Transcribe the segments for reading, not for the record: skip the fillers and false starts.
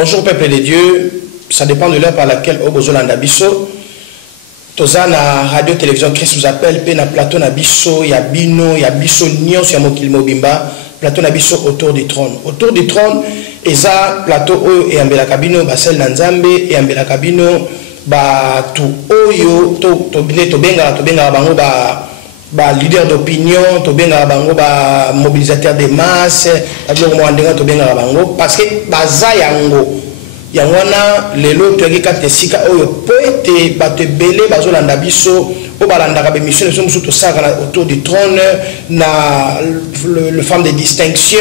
Bonjour peuple de Dieu, ça dépend de l'heure par laquelle au besoin d'Abisso. Tozana radio télévision Christ vous appelle pe na plateau na biso ya bino ya biso nyos ya mokili mobimba plateau na biso autour du trône eza plateau oyo e ambela kabino basel na nzambe e ambela kabino ba tu oyo to benga bango ba leader d'opinion to benga bango ba mobilisateur de masse ablo mo andenga to benga bango parce que baza yango yangwana lelo toyeka tesika oyo poete bato belé bazolanda biso o balandaka be mission so musuto saka autour du trône na le femme de distinction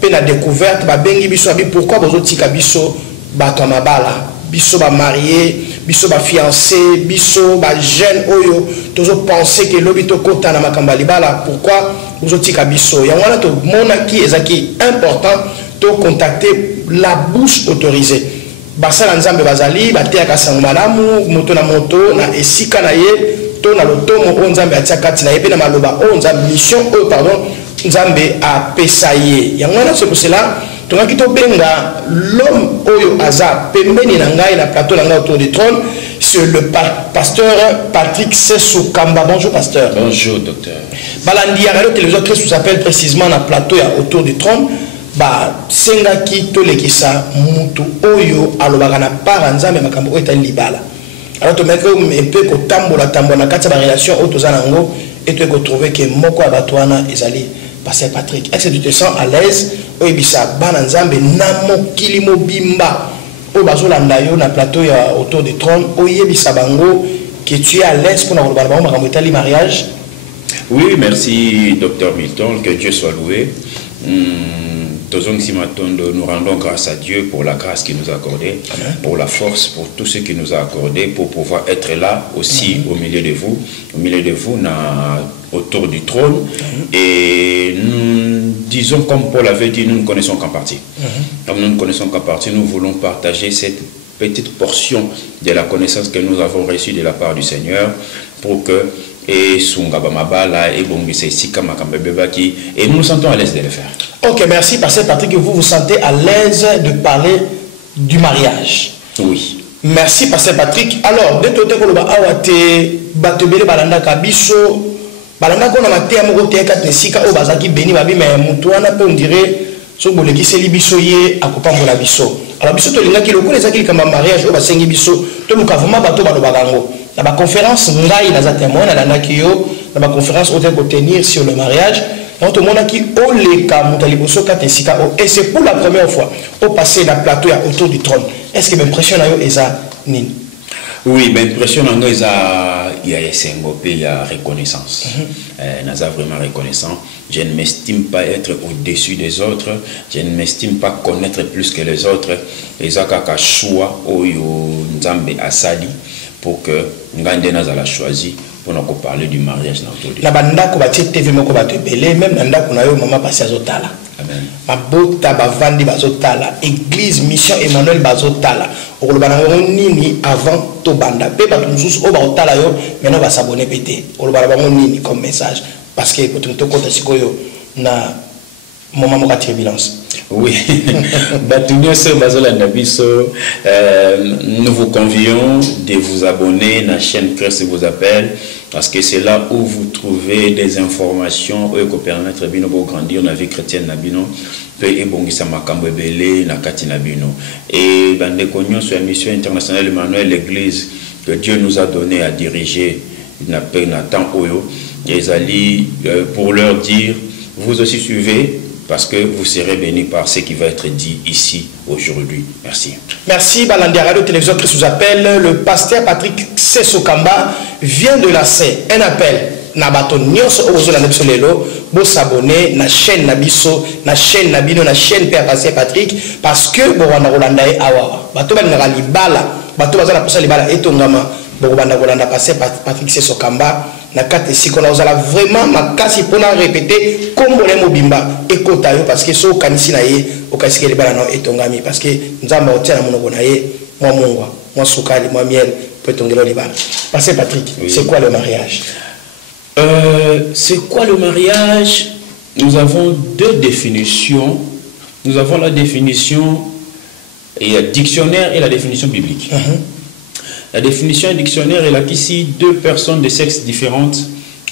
pe na découverte ba bengi biso abi pourquoi bozotika biso bato mabala biso ba marié biso ba fiancé biso ba jeune oyo tozo penser que lobito kota na makamba libala pourquoi bozotika biso yangwana to mona ki ezaki important to contacter la bouche autorisée basala nzambe bazali bateaka sango malamu moto na esika na ye to na lotomo o nzambe atia kati na ye pe na maloba o nzambe mission o pardon nzambe a pesaye yangwana c'est pour cela tongaki to benga l'homme oyo aza pembeni na ngai na plateau na ngai autour du trône c'est le pasteur Patrick Sessou Kamba. Bonjour pasteur. Bonjour docteur. Balandi ya radio télévision Christ vous appelle précisément na plateau ya autour du trône ba senga ki tolekisa mutu oyo alobaka na para nzambe makambo oyo etali libala. Alors to mettre un peu ko tambola na kati ba relation oyo tozana ngo et to ko trouver que moko abatwana ezali pasteur Patrick. Est-ce que tu te sens à l'aise oyo bisa bana nzambe na mokili mobimba oyo bazolanda yo na plateau ya autour du trône oyo bisa bango que tu es à l'aise pour na kolobana bango makambo etali mariage? Oui, merci docteur Milton, que Dieu soit loué. Nous rendons grâce à Dieu pour la grâce qu'il nous a accordée, pour la force, pour tout ce qu'il nous a accordé, pour pouvoir être là aussi au milieu de vous, autour du trône. Et nous disons, comme Paul avait dit, nous ne connaissons qu'en partie. Comme nous ne connaissons qu'en partie, nous voulons partager cette petite portion de la connaissance que nous avons reçue de la part du Seigneur pour que et nous nous sentons à l'aise de le faire. Ok, merci pasteur Patrick, vous vous sentez à l'aise de parler du mariage. Oui. Merci pasteur Patrick. Alors, de tout côté awate batebele balanda kabiso balanda ko na maté amoko te ka tesika o bazaki beni babi mais mutu wana pe on dirait so boleki seli biso ye akopambola biso. Alors biso to linga ki lokole ezaki kama mariage o basengi biso to luka vraiment bato balobaka ngo. Dans ma conférence, ngai na za témoin na landaki yo dans ma conférence au pour tenir sur le mariage. Et tout le monde qui o leka mutaliboso katesika et c'est pour la première fois au passer la plateau autour du trône. Est-ce que l'impression na yo eza nini? Oui, l'impression na yo eza il y a SNGOP, il y a reconnaissance. Naza vraiment reconnaissant. Je ne m'estime pas être au-dessus des autres. Je ne m'estime pas connaître plus que les autres. Eza kaka choix oyo nzambe asali pour que Ngandena a choisi pour nous parler du mariage dans le la banda ko batie TV moko bato belé même nanda kuna yo mama passer azotala. Amen. Mabota bavandi bazotala église mission Emmanuel bazotala. Olobana nini avant to banda pe bato mususu o bazotala yo maintenant va s'abonner pété. Olobana bango nini comme message parce que pour tout compte sikoyo na moment moka turbulence. Oui, nous vous convions de vous abonner à la chaîne Christ vous appelle parce que c'est là où vous trouvez des informations qui permettent de grandir dans la vie chrétienne nabino et bongisa makambo belé na kati nabino et bande konyo sur la mission internationale Emmanuel l'église que Dieu nous a donné à diriger na temps oyo les alliés pour leur dire vous aussi suivez parce que vous serez bénis par ce qui va être dit ici aujourd'hui. Merci. Merci. Balandi Radio Télévision Christ vous appelle. Le pasteur Patrick Sessou Kamba vient de lancer un appel. Nabato nyonso ozo la nebiso lelo bo s'abonner na chaîne nabiso na chaîne nabino na chaîne Père Pasteur Patrick parce que bo wana rolanda e awa bato bali na libala bato bazala posa libala etongama bo banda rolanda Pasteur Patrick Sessou Kamba na kate sikola ozala vraiment makasi pona répéter kombo le mobimba ekota yo parce que so kanisi na ye okasike libala na etongami parce que nzamba otia na monoko na ye mwa mongwa mwa sukali mwa miel po etongelo libala. Pasteur Patrick, oui. C'est quoi le mariage? C'est quoi le mariage? Nous avons deux définitions. Nous avons la définition Et il y a dictionnaire et la définition biblique. La définition dictionnaire est là qu'ici, deux personnes de sexes différentes,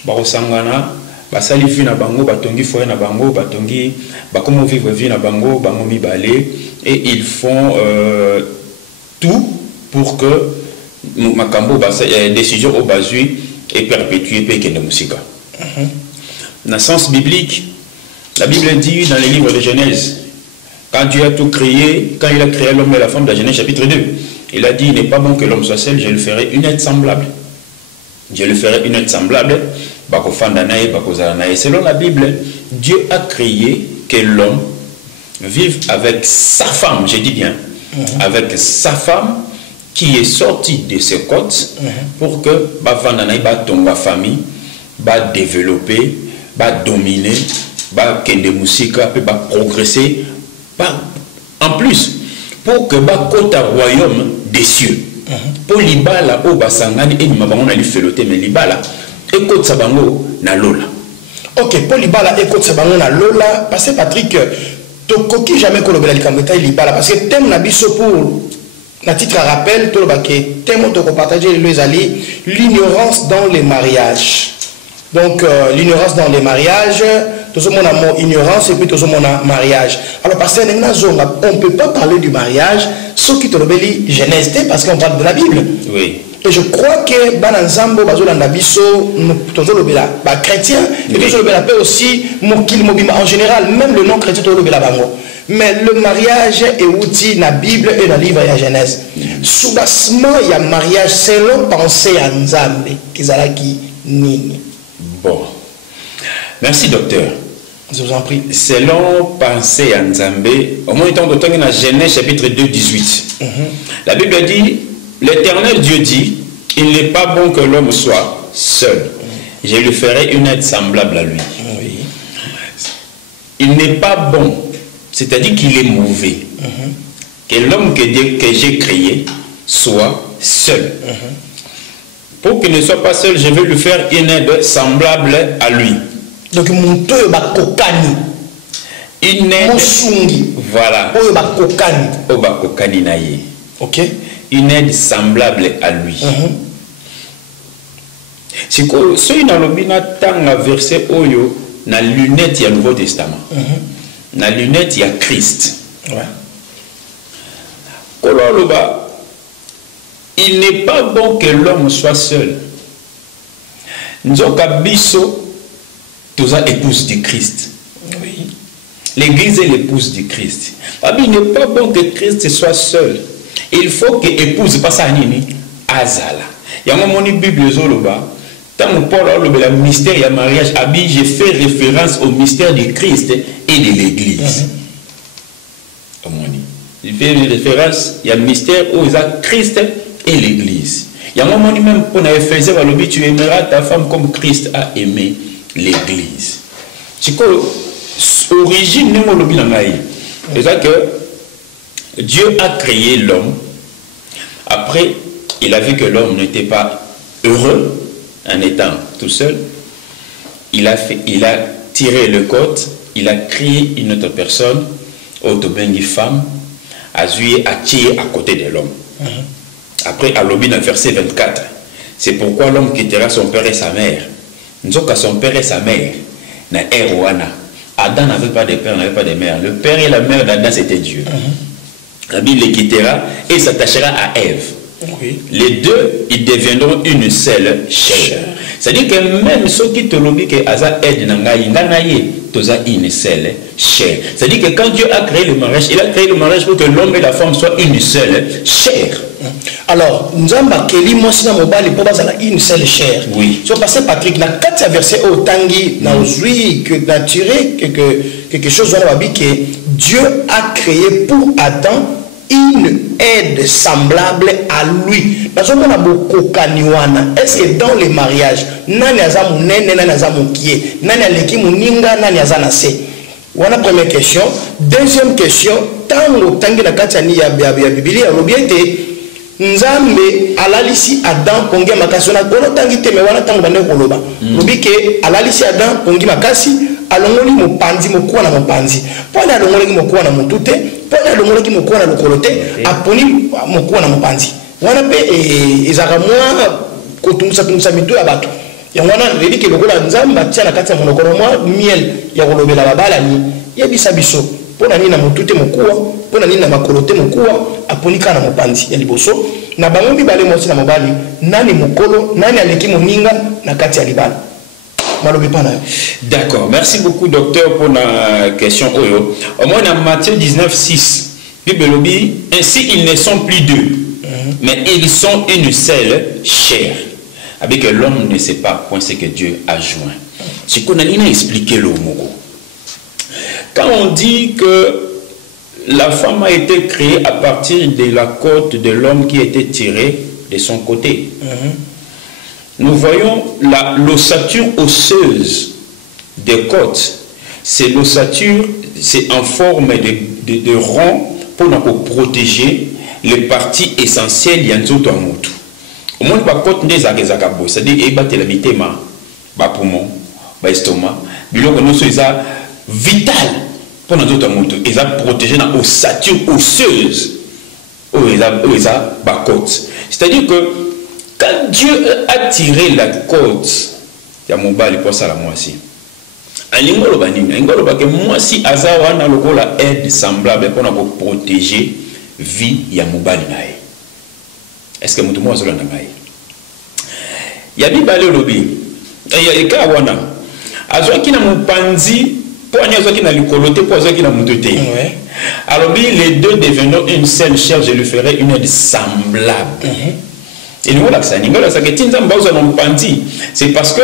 barosangana, basali vie na bango, batongi foyer na bango, batongi, bakomo vivre vie na bango, bango mi balé, et ils font tout pour que makambo décision au basui et perpétuer peke de musique. Dans le sens biblique, la Bible dit dans les livres de Genèse, quand Dieu a tout créé, quand il a créé l'homme et la femme, dans Genèse chapitre 2, il a dit, il n'est pas bon que l'homme soit seul, je le ferai une aide semblable. Je le ferai une aide semblable. Selon la Bible, Dieu a créé que l'homme vive avec sa femme, je dis bien, avec sa femme qui est sortie de ses côtes pour que la famille va développer, va dominer, va progresser. En plus, pour que le royaume des cieux, pour libala o basangani et mabango na li feloté mais libala et côte sabango na lola. Ok, pour libala et côte sabango na lola, parce que Patrick, tokoki jamais kolobela likameta libala parce que thème na biso pour na titre à rappel to ba ke thème to ko partager les ali l'ignorance dans les mariages. Donc l'ignorance dans les mariages, tout ce monde a mon ignorance et puis tout ce monde a mariage. Alors parce que on ne peut pas parler du mariage sauf qui te rebelle Genèse parce qu'on parle de la Bible. Oui. Et je crois que Bananzambo bazolanda biso toujours le bela ba chrétien et toujours le bela peut aussi mokil mobima en général même le non chrétien toujours le bela bango. Mais le mariage est outil na Bible et dans le livre de Genèse. Soubassement il y a mariage selon pensée à Nzambe kizalaki nini. Bon. Merci docteur. Je vous en prie. Selon pensée à Nzambe, au moins étant d'autant dans Genèse chapitre 2, 18. La Bible dit, l'Éternel Dieu dit, il n'est pas bon que l'homme soit seul. Je lui ferai une aide semblable à lui. Il n'est pas bon, c'est-à-dire qu'il est mauvais. Que l'homme que j'ai créé soit seul. Pour qu'il ne soit pas seul, je vais lui faire une aide semblable à lui. Donc, mon toyo ba kokani. Une aide. Voilà. Oyo ba kokani. Oyo ba kokani na ye. Ok. Une aide semblable à lui. C'est que ce qui n'a pas verset oyo na lunette il y a Nouveau Testament. Na lunette il y a Christ. Kololoba. Il n'est pas bon que l'homme soit seul. Nzoka biso tous épouse du Christ. Oui. L'église est l'épouse du Christ. Il n'est pas bon que Christ soit seul. Il faut que l'épouse passe à nini azala. Il y a un moment où Bible zoloba. Tant que Paul a le mystère et le mariage, j'ai fait référence au mystère du Christ et de l'église. Il fait référence, il y a le mystère où il y a Christ et l'église. Il y a un moment où même pour Éphésiens, tu aimeras ta femme comme Christ a aimé l'église. C'est que l'origine c'est ça que Dieu a créé l'homme. Après, il a vu que l'homme n'était pas heureux en étant tout seul. Il a tiré le côte, il a créé une autre personne, autobengi femme, a tiré à côté de l'homme. Après, à l'objet dans verset 24, c'est pourquoi l'homme quittera son père et sa mère. Nzoka son père et sa mère, na Erwana. Adam n'avait pas de père, n'avait pas de mère. Le père et la mère d'Adam, c'était Dieu. La Bible les quittera et s'attachera à Ève. Les deux, ils deviendront une seule chair. C'est-à-dire que même ceux qui te l'ont dit que Aza aide Nangaï, toza une seule chair. C'est-à-dire que quand Dieu a créé le mariage, il a créé le mariage pour que l'homme et la femme soient une seule chair. Alors, nous avons créé une seule chair. Oui. Je passe Patrick, dans 4 versets au Tangi, dans que naturel quelque chose que Dieu a créé pour Adam une aide semblable à lui. Est-ce que dans les mariages, nani azamu nene, nani azamu kie, nani aleki muninga, nani azana se? Voilà la première question. Deuxième question, tango tangi na kati ya Biblia, robiete Nzambe alalisi Adam pongi makasi na kono tangi teme wana tango bande koloba. Robike alalisi Adam pongi makasi alongoli mopanzi mokuwa na mopanzi. Pona alongoli mokuwa na mutute pona longola ki moko na lokolote aponi moko na mopanzi wana pe ezaka mwa kotumisa mitu ya bato ya wana redi ke lokola nzamba tia na kati ya monoko mwa miel ya kolobela babala ni yebisa biso pona nini na motute mokuwa pona nini na makolote mokuwa aponi kana mopanzi ya liboso na bango mibale mwasi na mobali nani mokolo nani aleki moninga na kati ya libala. D'accord, merci beaucoup docteur pour la question Oyo. Au moins dans Matthieu 19:6, Bible dit ainsi ils ne sont plus deux, mais ils sont une seule chair. Avec que l'homme ne sait pas point ce que Dieu a joint. Ce qu'on a expliqué le mot. Quand on dit que la femme a été créée à partir de la côte de l'homme qui était tiré de son côté. Nous voyons l'ossature osseuse des côtes. C'est l'ossature, c'est en forme de rond pour nous protéger les parties essentielles de notre motu. Au moins, la côte des agazakabo, c'est-à-dire que la mitema, le poumon, l'estomac, c'est vital pour notre motu. Ils ont protégé l'ossature osseuse. C'est-à-dire que quand Dieu a tiré la côte, il y a mon bal pour ça la moitié. Moi si Azawa n'a la aide semblable pour nous protéger vie ya mobali nae. Est-ce que mutumo azola na ngai? Ya bi balé lobi. Ya eka wana. Azwa ki na mupanzi pour anya azwa ki na likolote pour azwa ki na mutote. Alors les deux devenant une seule chair, je lui ferai une aide semblable. Et nous, c'est parce que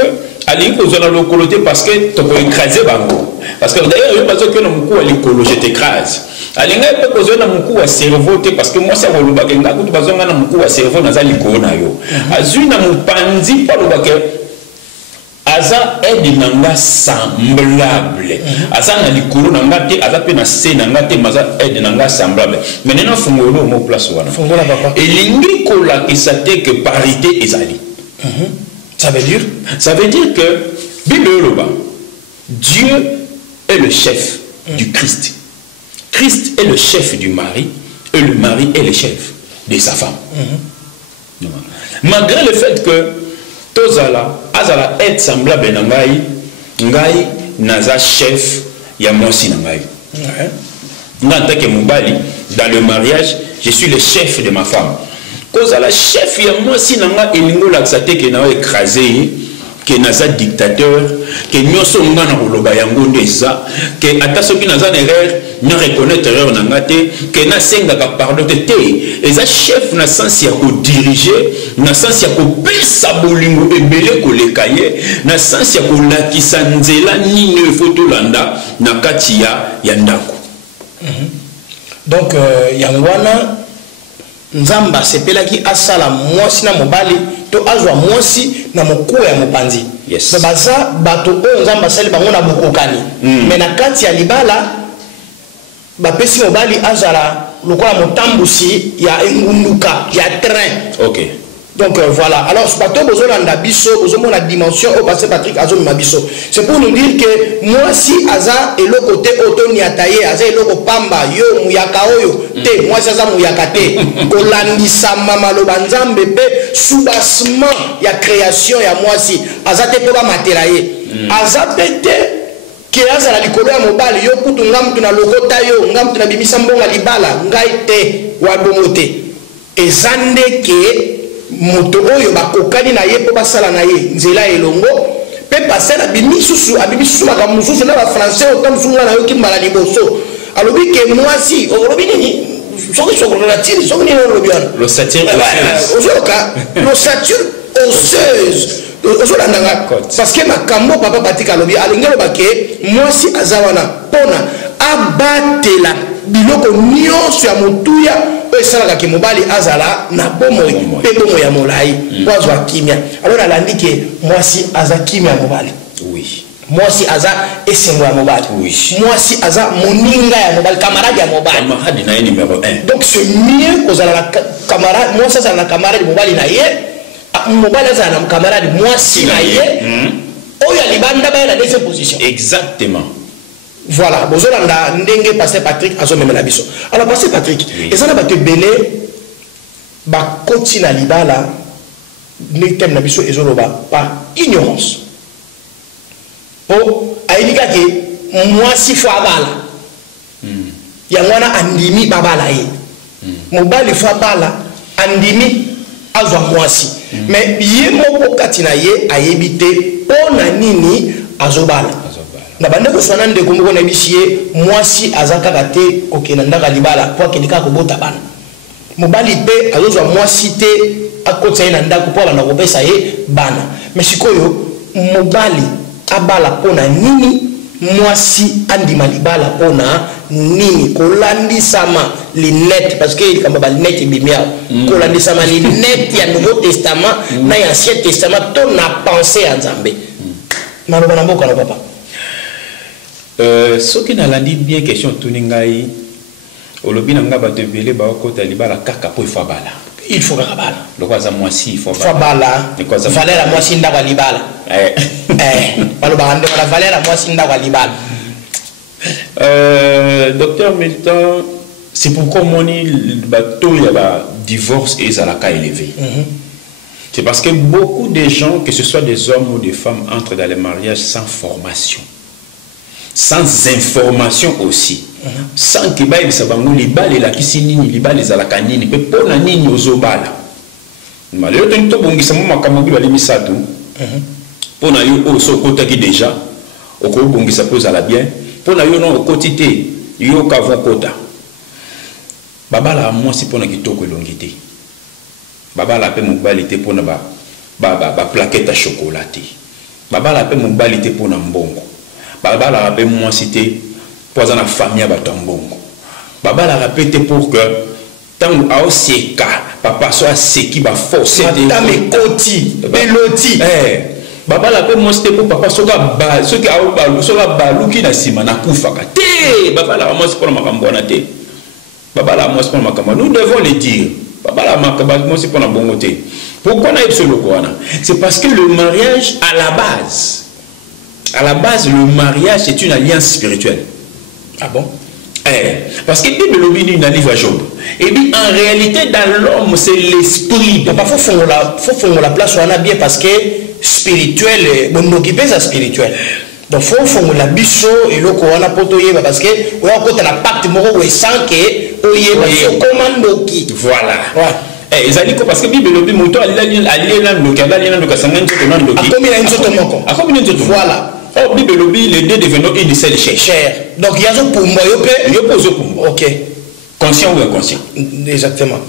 parce que tu peux écraser bango. Parce que d'ailleurs, il y a besoin que nous je t'écrase. Il y a besoin de cerveau parce que moi, c'est le baganga, tu as besoin de cerveau dans la licona. Azuna mupanzi pas le aza aide nanga semblable. Aza na likolo nanga te, aza pe na se nanga te, maza aide nanga semblable. Maintenant fungolo mo place wana. Fungola papa. Et lingi kola que ça te que parité ezali. Ça veut dire que Bible loba Dieu est le chef du Christ. Christ est le chef du mari et le mari est le chef de sa femme. Malgré le fait que Tozala, azala être semblable na ngai, ngai naza chef ya mwasi na ngai. En tant que mobali, dans le mariage, je suis le chef de ma femme. Kozala chef ya mwasi na ngai elingo la xate que na écrasé, que naza dictateur, que nyoso ngana koloba yango ndeza, que atasoki naza erreur, ne reconnaître erreur na ngate, que na senga ka pardon te. Eza chef na sens ya ko diriger, na sens ya ko pesa bolingo ebele ko lekaye, na sens ya ko lakisa nzela nini foto landa na kati ya ndako. Donc yangwana nzamba sepelaki asala mwasi na mobali to azwa mwasi na moko ya mopanzi. Yes. Baza bato o nzamba sali bango na bokokani. Mais na kati ya libala bapesi mobali azala lokola motambusi ya ngunduka ya train. OK. Donc voilà. Alors bato bozolanda biso bozomona la dimension au passé Patrick azom mabiso. C'est pour nous dire que moi si aza et le côté otoni ataye aza et le pamba yo muyaka oyo te moi si aza muyaka te kolandisa mama lo banzambe pe soubassement ya création ya moi si aza te po ba materaye aza pete ke aza la likolo ya mobali yo kutu ngamtu na lokota yo ngamtu na bimisa mbonga libala ngai te wa bomote ezande ke moto oyo bakokani na ye po basala na ye nzela elongo pe passer abimisusu makamususu na ba français otamsunga na yo kimbala liboso alobi ke mwasi olobi nini soki sokola tiri soki nini olobi wana l'ossature osseuse ozolanda parce que makambo papa Patrick alobi alingelo bake mwasi azawana pona abatela biloko nyonso ya motuya osalaka ke mobali azala na bomo pe bomo ya molai kwazwa kimia alors alandi ke mwasi aza kimia mobali. Oui. Mwasi aza esengo ya mobali. Oui. Mwasi aza moninga ya mobali, camarade ya mobali. Camarade na numéro 1. Donc c'est mieux kozala la camarade, mwasi aza na camarade mobali na ye, mobali aza na camarade mwasi na ye. Oyo libanda ba na deuxième position. Exactement. Voilà, bozolanda ndenge pasteur Patrick azomemela biso. Alors pasteur Patrick, ezana ba te belé ba koti na libala ne tem na biso ezoloba par ignorance. Po ayinika ke mwasi fo abala. Ya mwana andimi babala ye. Mobali fo abala andimi azwa mwasi. Mais ye moko kati na ye ayebite pona nini azobala. Na bande ko swana ndeko moko na bisiye mwasi azaka kate kokena ndaka libala po kendika ko bota bana. Mobali pe azozwa mwasi te akotsa ye na ndako po bana kopesa ye bana. Mais sikoyo mobali abala pona nini mwasi andima libala pona nini kolandisama linette parce que il kamba ba linette bimia kolandisama linette ya Nouveau Testament na ya Ancien Testament to na pensée à Nzambe. Maloba na mboka na papa. Ce qui n'a dit bien question tuningai olobi na ngaba te belé ba ko ta libala kaka po ifo bala. Il faut bala. Lokwa za mwasi ifo bala. Fo bala. Valera mwasi ndaka libala. Maloba ande la valera mwasi ndaka libala. Docteur Milton, c'est pourquoi mon bateau il y a divorce et zalaka élevé. C'est parce que beaucoup de gens, que ce soit des hommes ou des femmes, entrent dans les mariages sans formation, sans information aussi, sans que baï sabango les balles la kisinini les balles zalaka nini, mais pour la nini ozobala. Malheureusement tout le monde qui s'est makamobi bali misatu. Pour na yo oso kota qui déjà, au ko bongi ça pose à la bien. Pour na yo non quotité yo kavo kota baba la moi si pour na kitoko longité baba la pe mobali te pour na ba plaquette à chocolaté baba la pe mobali te pour na mbongo baba la pe moi si te pour na famille ba tambongo baba la répéter pour que tant a aussi papa soit seki ba forcer de me koti beloti baba la pe moi c'était pour papa soka ba soki a ba soka ba luki na sima na kufaka te baba la moi c'est pour makambo na te baba la moi c'est pour makambo nous devons le dire baba la makambo moi c'est pour na bongo te pourquoi na yebso lokwana c'est parce que le mariage à la base le mariage c'est une alliance spirituelle. Ah bon? Parce que Bible le dans le livre Job. Et bien en réalité dans l'homme c'est l'esprit. Papa faut faire la place où on a bien parce que spirituel bon occuper ça spirituel. Donc faut faire la biso et le corona potoyer parce que on a côté la pacte moko et sans que oye commando qui. Voilà. Ouais. Et ça dit parce que Bible le moto allié là le kabali là le kasanga nzoto nan doki. A combien nzoto moko? A combien nzoto? Voilà. Oh, Bible les deux devenant une seule chair. Donc il y a un pour moi, yo pose pour moi. OK. Conscient ou inconscient? Exactement.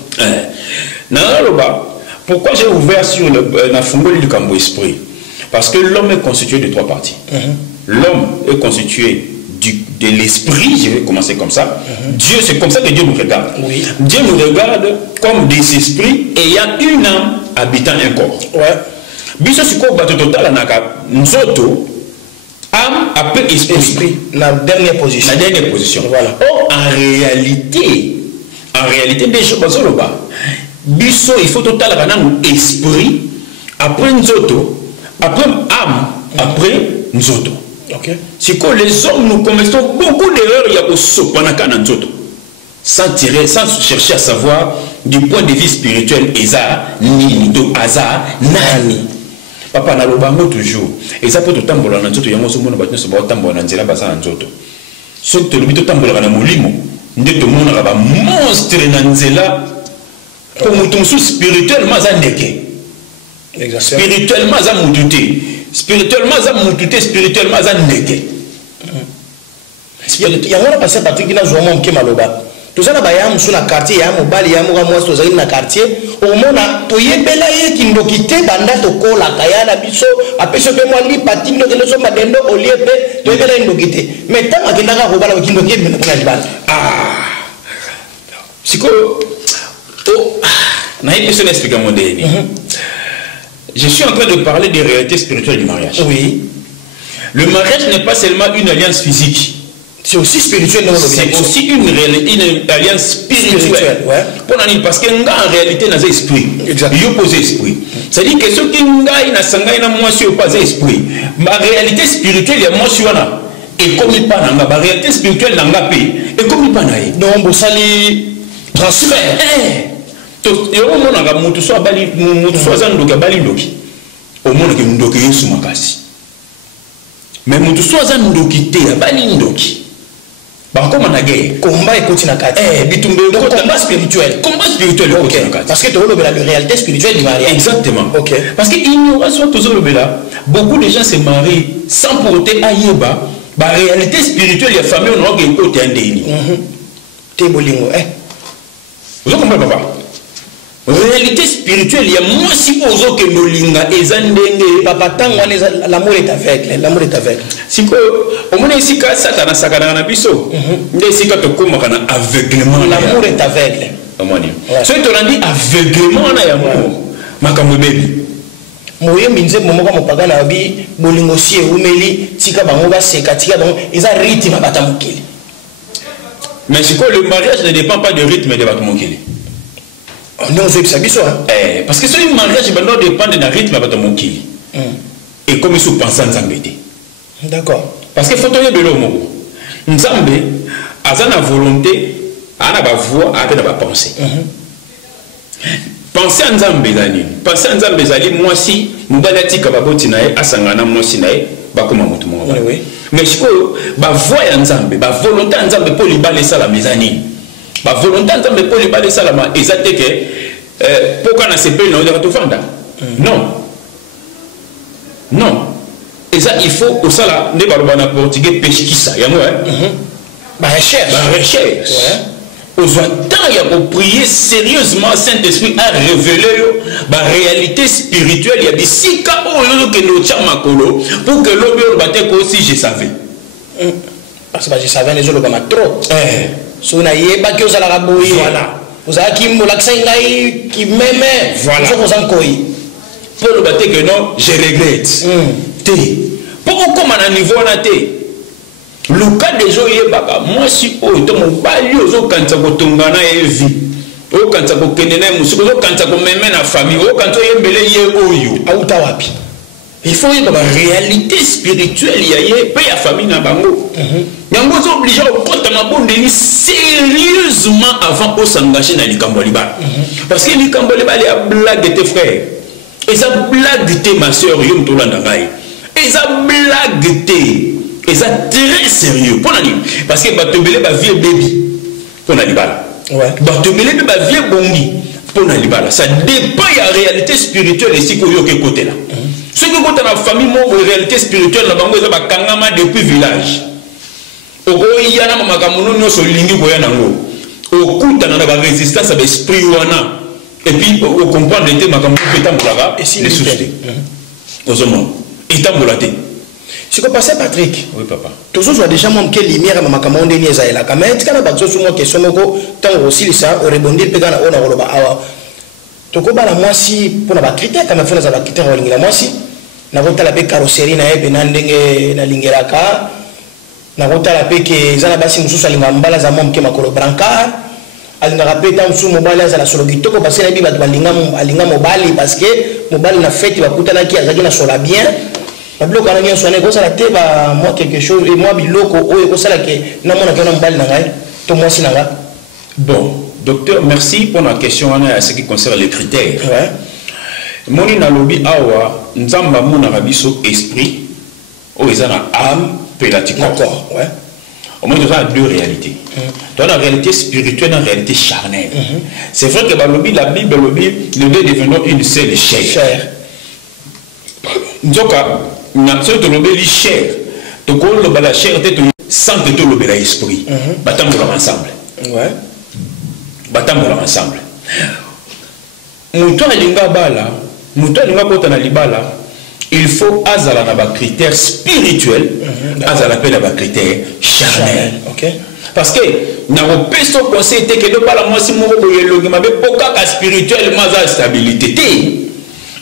Pourquoi j'ai ouvert sur la fondation du cambo esprit? Parce que l'homme est constitué de trois parties. L'homme est constitué de l'esprit, je vais commencer comme ça. Dieu, c'est comme ça que Dieu nous regarde. Oui. Dieu nous regarde comme des esprits ayant une âme habitant un corps. Ouais. Biso siko bato total naka nzoto âme après esprit. La dernière position. La dernière position. Voilà. Oh, en réalité des choses bazoloba. Biso il faut total kanangu esprit après nzoto après âme après nzoto. OK. C'est que les hommes nous commettons beaucoup d'erreurs il y a au sopanaka na nzoto. Sans chercher à savoir du point de vue spirituel eza ni do aza nani. Papa na lobango toujours et ça peut te tambola na nzoto yango so mona batno so ba tambola na nzela basa na nzoto so te lobi to tambola na molimo nde to mona ba monstre na nzela pour mutu spirituellement za ndeke spirituellement za mututé spirituellement za mututé spirituellement za ndeke yango passer Patrick na zo mon ke maloba tozana ba ya musu na quartier ya mobali ya moka mwasi tozali na quartier omona toyebela ye kindoki te banda tokola kaya na biso apeso pe mwa lipati ndoki leso madendo olie pe toyebela ye ndoki te mais tanga kendaka kobala kindoki ebena kuna libala siko na une personne explique mon dernier. Je suis en train de parler des réalités spirituelles du mariage. Oui. Le mariage n'est pas seulement une alliance physique. C'est aussi spirituel. C'est aussi une alliance spirituelle. Ouais. Parce que en réalité, il y a un esprit. Il y a un esprit. C'est-à-dire que ceux qui ont un esprit, mais en réalité spirituelle, il y a un et comme il pas dans la réalité spirituelle dans la paix et comme il pas naïe donc vous allez transfert to yo mona ga mutu so bali mutu so zando ga bali ndoki o mona ke ndoki Yesu makasi mais mutu so zando ki te bali ndoki ba comme na guerre combat et continue kati bitumbe combat spirituel okay. Parce que tu as la réalité spirituelle du mariage exactement okay. Parce que ignorance toujours le là beaucoup de gens se marient sans porter ayeba la réalité spirituelle ya famille on a que côté andeni te bolingo vous comprenez papa réalité spirituelle il y a moi si ozo que molinga ezandenge papa tango l'amour est aveugle si ko au moins ici ka satana sakana na biso ndé ici ka to koma kana aveuglement l'amour est aveugle amani so to landi aveuglement na ya mo makambo bebi moye minze momoko mopagana abi bolingo si eumeli tika bango ba seka tika bango eza rythme bata mokili. Mais si le mariage ne dépend pas du rythme de bata mokili. Non, c'est ça biso hein. Parce que ce mariage dépend du rythme de bata mokili. Et comme ils sont pensants nzambete. D'accord. Parce que faut tenir de l'homme. Nzambe a sa volonté, a na ba voix, a na ba pensée. Pensez à Nzambe zali. Pensez à Nzambe zali moi si mubala tika baboti nae asangana moi si nae bakoma mutu mo. Oui. Mais siko ba voix ya Nzambe, ba volonté ya Nzambe pour libala sala mezani. Ba volonté ya Nzambe pour libala sala ma ezate ke pourquoi na sepe na de retofanda. Non. Non. Et ça il faut au sala ne ba na portugais pesquisa ya moi. Ba recherche. Ba recherche. Ouais. Aux temps, il y a pour prier sérieusement, Saint-Esprit a révélé la réalité spirituelle. Il y a des six cas que nous makolo pour que l'homme batte aussi je savais. Parce que je savais les autres comme trop. Si on a eu pas que vous allez rabouiller. Voilà. Vous avez qui me l'accent qui m'aime. Voilà. Vous en koi. Pour le batte que non, je regrette. Pour comment à niveau on a été. Le cas des gens yebaka moi si o to mo bali ozo kanta ko tongana evi o kanta ko kenena musuko o kanta ko meme na famille o kanta yembele ye oyo auta wapi il faut y avoir réalité spirituelle ya pe ya famille na bango yango zo obligé au kota mabondeli sérieusement avant de s'engager dans likambo libala parce que likambo libala ya blague tes frères et ça blague tes ma sœur yo mtolanda ngai et ça blague tes et ça très sérieux pour dire parce que batobele ba vieux baby pour na libala ouais batobele ba vieux bongi pour na libala ça dépend ya réalité spirituelle ici ko yo ke côté là ce que côté la famille mo réalité spirituelle na bango za ba kangama depuis village oko yana mama kamuno no so lingi boya nango okuta na ba résistance ba esprit wana et puis au comprendre te makambo petambolaka et si les soucis ozomon etambolate. Ce que passé Patrick. Oui papa. Tous ceux déjà mon quelle lumière ma makambo ndeni ezala ka mais tika na ba tsoso mo question moko tant aussi ça rebondir pe kana ona koloba awa. Toko bala mwasi pona ba critère kama fona za ba critère olingi la mwasi na kotala pe carrosserie na ebe na ndenge na lingelaka na kotala pe ke zana basi mususu alinga mbala za mom ke makolo brancard alinga pe ta mususu mobali za la solo kitoko parce que na bi ba alinga mobali parce que mobali na fête ba kutana ki azaki na sola bien. Moi quelque chose et moi biloko oyo ça la ke na mona ke na mbali na ngai to moi si nanga. Bon docteur merci pour la question en ce qui concerne les critères. Ouais. Moni na lobi awa nzamba mona rabiso esprit o ezana âme pélatique. D'accord, ouais. Au moins tu as deux réalités. Tu as la réalité spirituelle et la réalité charnelle. C'est vrai que dans la Bible les deux devenons une seule chair. Nzoka na so to lobeli chair to ko lobela chair te to sans te lobela esprit batambola ensemble ouais batambola ensemble muto alinga bala muto alinga kota na libala il faut azala na ba critères spirituels azala pe na ba critères charnels. OK parce que na repeso conseil te que do bala moi si moko boyelogi mabe poka ka spirituellement za stabilité te.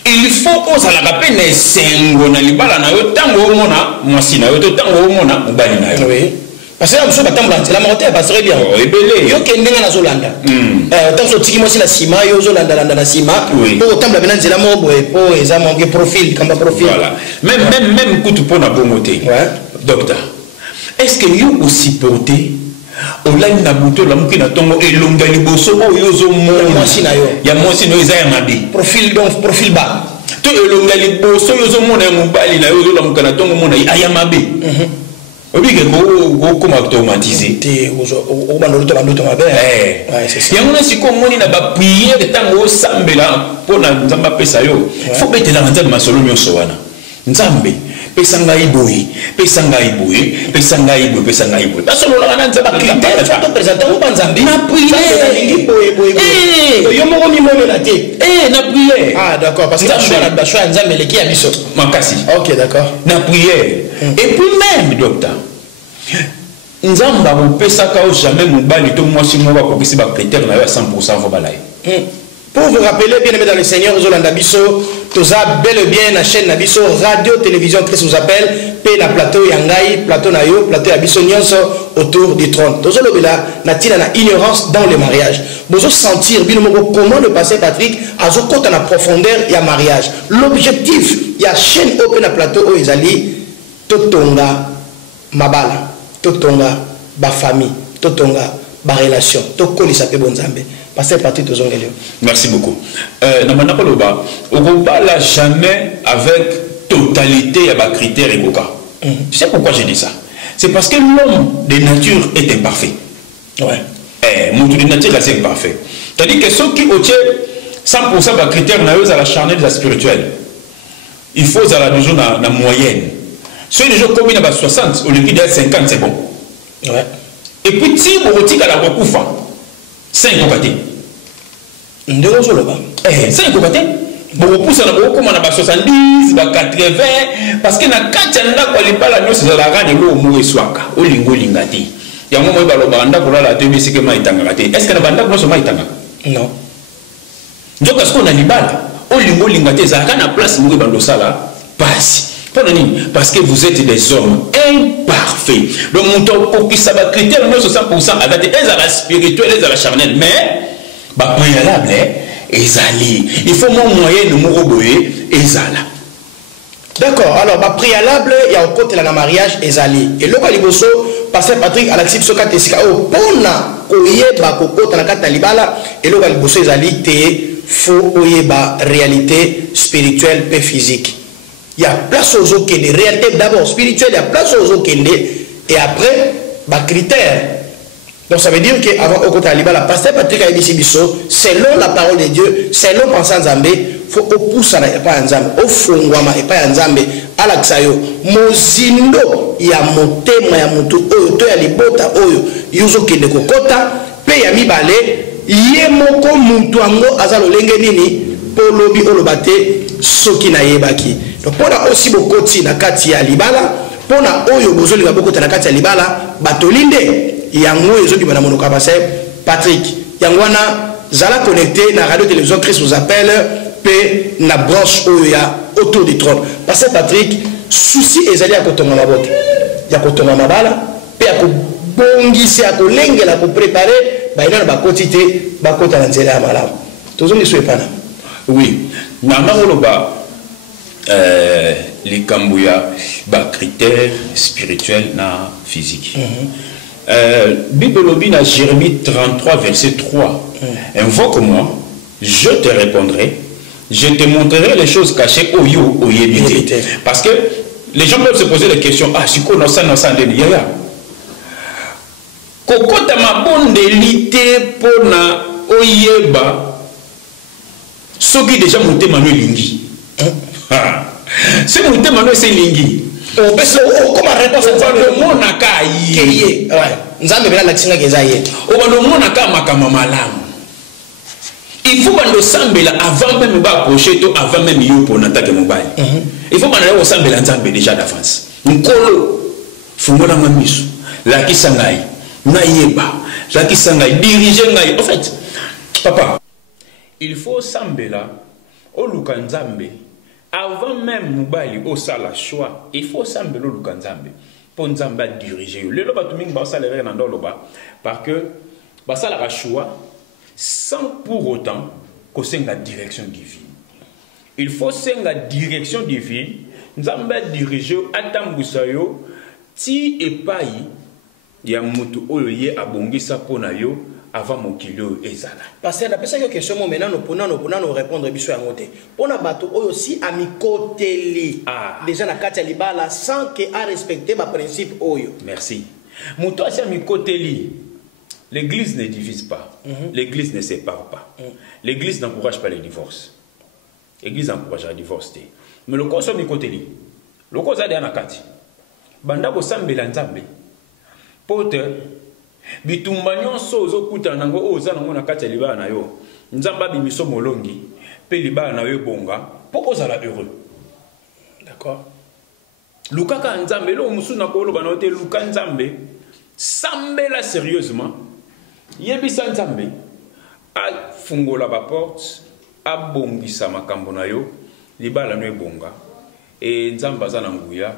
Il faut oser la peine sengo na libala na yo tango mona mwasi na yo to tango mona mobali na yo. Oui. Parce que amso batambula la mortel passerait bien. Oh ebele. Yo kendenga na zolanda. Tango tiki mwasi na sima yo zolanda landa na sima. Pour tambula bena nzela mo boy po eza monge profil kamba profil. Voilà. Même kutu pona bongote. Ouais. Docteur. est-ce que yo aussi porté olani na buto la muki na tongo elonga liboso oyo zo mona ya mwasi no eza ya mabe profil donc profil bas to elonga liboso oyo zo mona ya mobali na yo zo la muka na tongo mona ya mabe obike ko koma automatiser te o ba ndolo to mabe ouais c'est ça ya mona siko moni na ba prière tango sambela pona nzamba pesa yo faut betela nzamba masolo nyonso wana nzambe pesanga iboyi pesanga iboyi pesanga iboyi pesanga iboyi basolo la nana nzamba critère to présenter ou banzambi na prière yo moko mi mona na te na prière ah d'accord parce que la choix nzambe leki ya biso makasi OK d'accord na prière et puis même docteur nzamba ko pesaka o jamais mobali to mwasi mo ba ko kisi ba critère na yo 100% vo balai. Pour vous rappeler, bien aimé dans le Seigneur, Zolanda Bisso, Toza bel et bien la chaîne Nabiso, radio, télévision, Christ vous appelle, paix na plateau Yangai, plateau Nayo, plateau Abisso Nyonso, autour du trône. Tozo Lobela, Natina na ignorance dans le mariage. Bozo sentir, bien comment le pasteur Patrick, a zo côté na profondeur, il y a mariage. L'objectif, il y a chaîne open na plateau, oh Izali, Totonga, Mabala, Totonga, ba famille, Totonga, ba relation, Tokoli sape bonzambe. Merci beaucoup. Namanakoloba, on ne parle jamais avec totalité à ma critère et coca. Tu sais pourquoi j'ai dit ça? C'est parce que l'homme de nature est imparfait. Ouais. Mon de nature est imparfait. C'est-à-dire que ceux qui ont 100% de critères à la charnelle de la spirituelle, il faut à la moyenne. Ceux qui ont commis à 60, au lieu de 50, c'est bon. Ouais. Et puis, si vous retirez à la recoufa, 5 côtés. Ndeko soloba. 5 côtés. Bon pousse na beaucoup na ba 70, ba 80 parce que na kati na kwa libala nyo sezala gane lo mo eswaka. Olingo lingati. Ya mo ba lo banda ko la te bisike maitanga te. Est-ce que na banda ko so maitanga? Non. Donc parce qu'on a libala, olingo lingati za kana place mo ba ndo sala passe. Parce que vous êtes des hommes imparfaits. Donc, mon temps pour qui ça va critère, nous, 100% avec des la spirituelle et la charnelle. Mais, bah, préalable, il faut mon moyen de me reboyer, ezala. D'accord, alors, bah, préalable, il y a au côté de la mariage, ezali. Et le Kaliboso, pasteur Patrick, Alexis Soka Tessika, oh, pona, oyeba, koko, tanakata libala, et le Kaliboso, ezali, te, faux, oyeba, réalité spirituelle et physique. Il y a place aux autres qui est réalité d'abord spirituelle, il y a place aux autres qui est et après, bah, critères. Donc ça veut dire qu'avant au côté de la pasteur Patrick a dit selon la parole de Dieu, selon pensée en Zambé, il faut pousser et pas en Zambé, au fongwama et pas en Zambé, à l'axayo, mozindo, il y a mon thème, il y a mon tout, il y a les bota, il y a qui de kokota, puis il y a mi balé, il y a mon komutuango, azalo lengenini, pour lobi olobate, soki na yebaki. Donc pour la aussi beaucoup na kati ya libala, pour na oyo bozoli ga beaucoup na kati ya libala, batolinde yango ezo ki bana monoka ba Patrick. Yango na zala connecté na radio télévision Christ vous appelle pe na branche oyo ya autour du trône. Parce que Patrick souci ezali ya kotonga mabote. Ya kotonga mabala pe ya ko bongisi ya ko lengela ko préparer ba ina ba kotité ba kota na nzela ya malamu. Tozongi souepana. Oui, na ngoloba les Kambouya, critères spirituels na physique. Bible lobby na Jérémie 33 verset 3. Invoque-moi, je te répondrai, je te montrerai les choses cachées au yo au yébité. Parce que les gens peuvent se poser des questions. Ah, si qu'on a ça, yaya. Kokota ma bonne délité pour na oyeba. Ce qui déjà monté Manuel Lingi. C'est monté Manuel c'est Lingi. Comment réponse à le monaka yé. Nous avons bien l'action que ça y est. Le monaka makama malam. Il faut qu'on semble avant même de approcher toi avant même yo pour n'attaquer mobile. Il faut qu'on ait semble ensemble déjà d'avance. Nkolo fungola mamisu. La kisangai na yeba. La kisangai diriger ngai. En fait, papa, il faut sembler au Lukanzambe avant même mobile au sala choix. Il faut sembler au Lukanzambe pour Nzamba diriger. Le loba tuming ba sala rien dans loba parce que ba sala la choix sans pour autant que c'est la direction divine. Il faut c'est la direction divine. Nzamba diriger atambusayo ti epai ya mutu oyo ye abongisa pona yo avant mokili oyo ezala. Pasteur, d'après ça, il y a une question, maintenant, nous répondre à monter. Pour la bateau, aussi, à mi côté déjà, la carte libala, sans qu'il a respecté ma principe. Merci. Mouto, à mi côté l'église ne divise pas. L'église ne sépare pas. L'église n'encourage pas les divorces. L'église n'encourage pas les divorces. Mais le cause mi côté le cause a des anakati. Banda ko sambela nzambe. Pote bitumba nyonso ozokuta nango oza nango na kati ya libala na yo nzamba bimiso molongi pe libala na yo bonga po ozala heureux. D'accord. Lukaka nzambe lo musuna ko loba na te luka nzambe sambela sérieusement yebisa nzambe a fungola ba porte a bongisa makambo na yo libala no bonga e nzamba za na nguya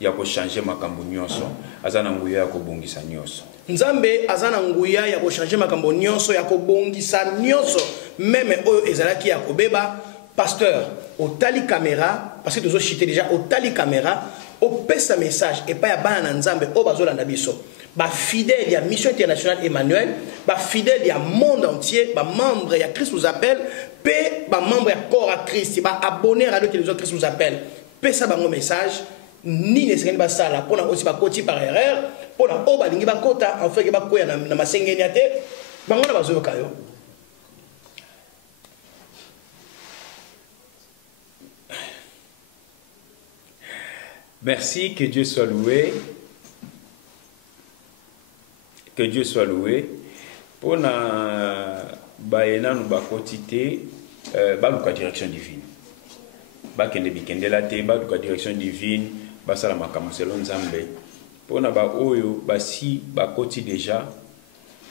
ya ko changer makambo nyonso azana nguya ya ko bongisa nyonso. Nzambe azana nguya ya ko changer makambo nyonso ya ko bongisa nyonso même oyo ezalaki ya ko beba pasteur au tali caméra parce que nous avons cité déjà au tali caméra au pesa message et pas ya bana nzambe o bazolanda biso ba fidèle ya mission internationale Emmanuel ba fidèle ya monde entier ba membre ya Christ vous appelle pe ba membre ya corps à Christ ba abonné à radio télévision Christ vous appelle pesa bango message ni ne sengeni basala pona aussi ba koti par erreur pona o balingi ba kota en fait ba koya na masengeni ate bango na bazoyoka yo. Merci, que Dieu soit loué. Que Dieu soit loué. Pour na baena nous bakotité baluka direction divine. Bakende bikende la te baluka direction divine basala makambo selon Nzambe. Pour na ba oyo basi bakoti déjà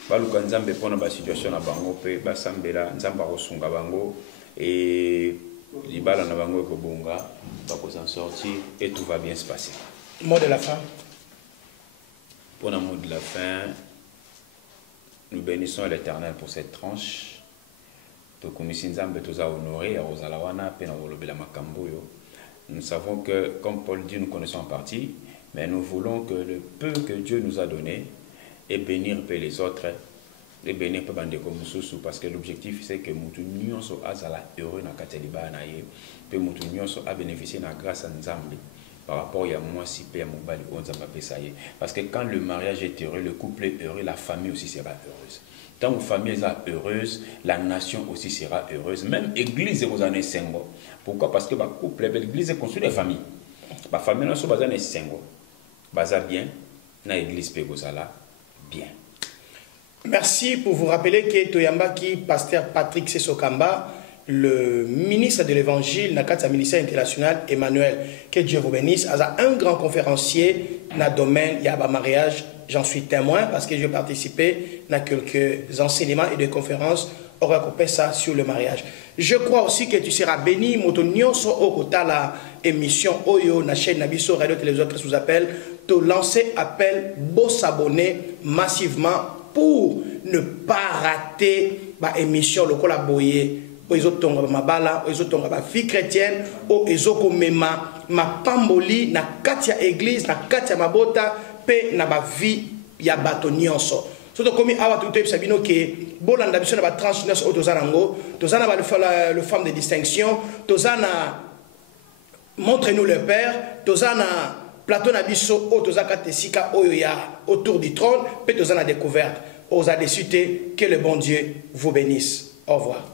baluka Nzambe pour na ba situation na bango pe basambela Nzamba kosunga bango et libala na bango ko bonga va s'en sortir et tout va bien se passer. Mot de la fin. Pour le mot de la fin, nous bénissons l'Éternel pour cette tranche. Nous savons que, comme Paul dit, nous connaissons en partie, mais nous voulons que le peu que Dieu nous a donné et bénir les autres, et bénir parce que l'objectif c'est que nous sommes heureux dans Kateliba naye, que nous sommes bénéficier de la grâce à Nzambe par rapport à moi si père mobali onzamba pesaye. Parce que quand le mariage est heureux, le couple est heureux, la famille aussi sera heureuse. Tant que la famille est heureuse, la nation aussi sera heureuse. Même l'église est aux années 5. Pourquoi? Parce que le couple, l'église est construite des familles. La famille est aux années 5. Baza bien, l'église peut bien. Merci pour vous rappeler que Toyamba qui pasteur Patrick Sessokamba, le ministre de l'évangile, Nakata ministère international Emmanuel, que Dieu vous bénisse, a un grand conférencier dans le domaine Yaba mariage. J'en suis témoin parce que j'ai participé à quelques enseignements et des conférences ça sur le mariage. Je crois aussi que tu seras béni. Motonio so okota la émission Oyo na chaîne Nabiso Radio Télévision Christ vous appelle. Te lancer appel, beau s'abonner massivement pour ne pas rater ma émission le collaboyer. Oizotonga mabala, oizotonga ba vie chrétienne, oizoko mema ma pamboli na katia église, na katia mabota pe na ba vie ya batonionso. Surtout comme awa tout est sabino que bolanda biso na ba transness otozanango, tozana ba le femme de distinction, tozana montre-nous le père, tozana plateau na biso otozaka tesika oyo ya autour du trône, pe tozana découverte. Aux a décidé que le bon Dieu vous bénisse. Au revoir.